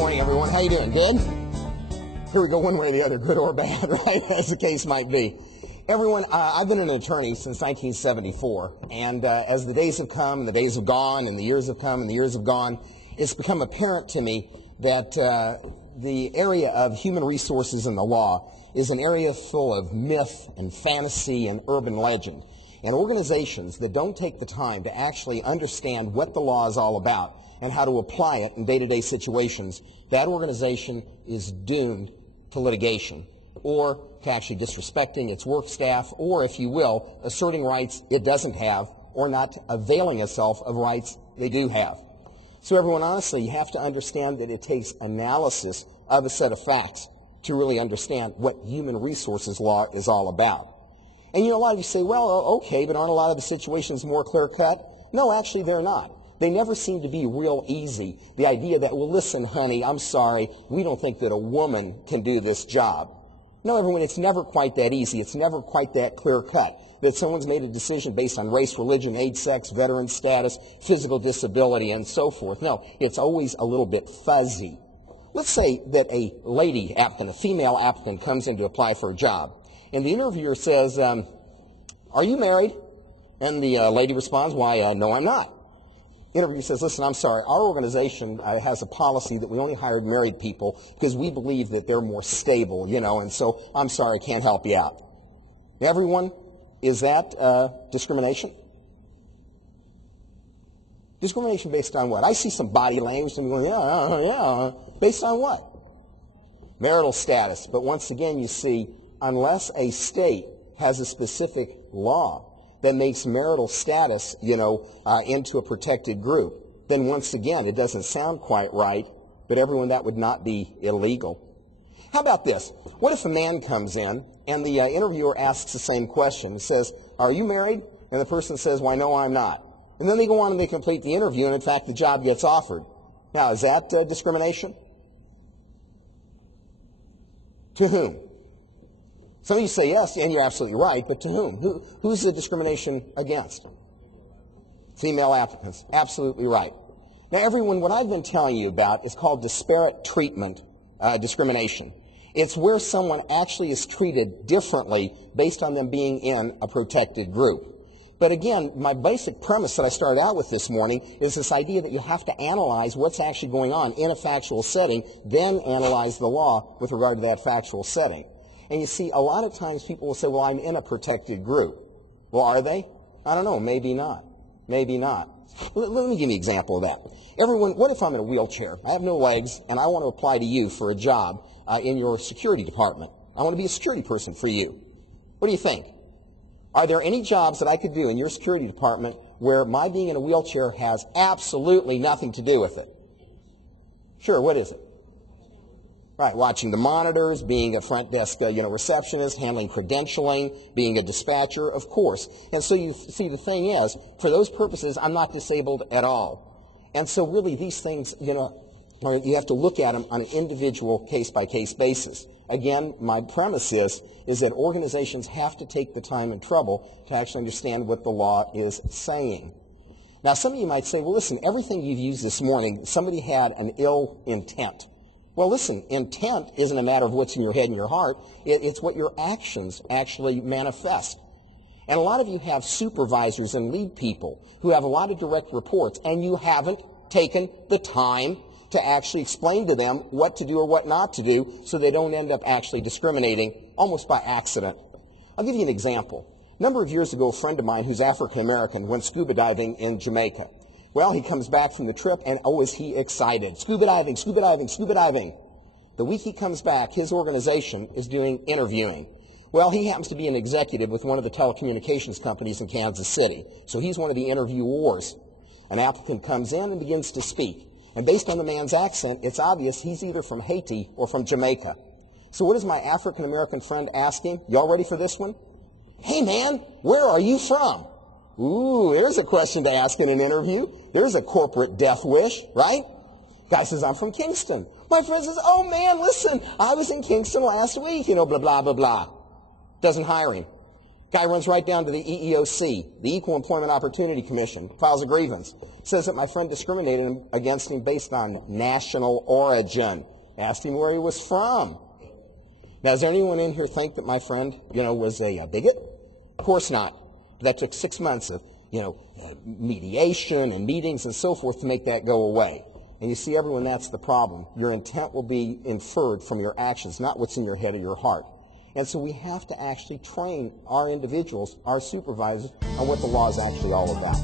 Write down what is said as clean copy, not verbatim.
morning, everyone. How you doing? Good? Here we go, one way or the other, good or bad, right? As the case might be. Everyone, I've been an attorney since 1974, and as the days have come and the days have gone and the years have come and the years have gone, it's become apparent to me that the area of human resources in the law is an area full of myth and fantasy and urban legend. And organizations that don't take the time to actually understand what the law is all about and how to apply it in day-to-day situations, that organization is doomed to litigation or to actually disrespecting its work staff or, if you will, asserting rights it doesn't have or not availing itself of rights they do have. So everyone, honestly, you have to understand that it takes analysis of a set of facts to really understand what human resources law is all about. And you know, a lot of you say, well, okay, but aren't a lot of the situations more clear-cut? No, actually, they're not. They never seem to be real easy. The idea that, well, listen, honey, I'm sorry, we don't think that a woman can do this job. No, everyone, it's never quite that easy. It's never quite that clear-cut. That someone's made a decision based on race, religion, age, sex, veteran status, physical disability, and so forth. No, it's always a little bit fuzzy. Let's say that a lady applicant, a female applicant, comes in to apply for a job. And the interviewer says, are you married? And the lady responds, why, no, I'm not. The interviewer says, listen, I'm sorry, our organization has a policy that we only hire married people because we believe that they're more stable, you know, and so I'm sorry, I can't help you out. Everyone, is that discrimination? Discrimination based on what? I see some body language and going, yeah. Based on what? Marital status. But once again, you see, unless a state has a specific law that makes marital status, into a protected group, then once again, it doesn't sound quite right, but everyone, that would not be illegal. How about this? What if a man comes in and the interviewer asks the same question? He says, are you married? And the person says, why, no, I'm not. And then they go on and they complete the interview, and in fact, the job gets offered. Now, is that discrimination? To whom? Some of you say yes, and you're absolutely right, but to whom? Who's the discrimination against? Female applicants. Absolutely right. Now, everyone, what I've been telling you about is called disparate treatment discrimination. It's where someone actually is treated differently based on them being in a protected group. But again, my basic premise that I started out with this morning is this idea that you have to analyze what's actually going on in a factual setting, then analyze the law with regard to that factual setting. And you see, a lot of times people will say, well, I'm in a protected group. Well, are they? I don't know. Maybe not. Maybe not. Let me give you an example of that. Everyone, what if I'm in a wheelchair? I have no legs, and I want to apply to you for a job in your security department. I want to be a security person for you. What do you think? Are there any jobs that I could do in your security department where my being in a wheelchair has absolutely nothing to do with it? Sure, what is it? Right, watching the monitors, being a front desk, receptionist, handling credentialing, being a dispatcher, of course. And so you see, the thing is, for those purposes, I'm not disabled at all. And so really these things, you have to look at them on an individual case-by-case basis. Again, my premise is that organizations have to take the time and trouble to actually understand what the law is saying. Now, some of you might say, well, listen, everything you've used this morning, somebody had an ill intent. Well, listen, intent isn't a matter of what's in your head and your heart. It's what your actions actually manifest. And a lot of you have supervisors and lead people who have a lot of direct reports, and you haven't taken the time to actually explain to them what to do or what not to do so they don't end up actually discriminating almost by accident. I'll give you an example. A number of years ago, a friend of mine who's African American went scuba diving in Jamaica. Well, he comes back from the trip, and oh, is he excited. Scuba diving, scuba diving, scuba diving. The week he comes back, his organization is doing interviewing. Well, he happens to be an executive with one of the telecommunications companies in Kansas City. So he's one of the interviewers. An applicant comes in and begins to speak. And based on the man's accent, it's obvious he's either from Haiti or from Jamaica. So what does my African-American friend ask him? Y'all ready for this one? Hey, man, where are you from? Ooh, there's a question to ask in an interview. There's a corporate death wish, right? Guy says, I'm from Kingston. My friend says, oh, man, listen, I was in Kingston last week, blah, blah, blah, blah. Doesn't hire him. Guy runs right down to the EEOC, the Equal Employment Opportunity Commission, files a grievance, says that my friend discriminated against him based on national origin. Asked him where he was from. Now, does anyone in here think that my friend, was a bigot? Of course not. That took 6 months of, mediation and meetings and so forth to make that go away. And you see, everyone, that's the problem. Your intent will be inferred from your actions, not what's in your head or your heart. And so we have to actually train our individuals, our supervisors, on what the law is actually all about.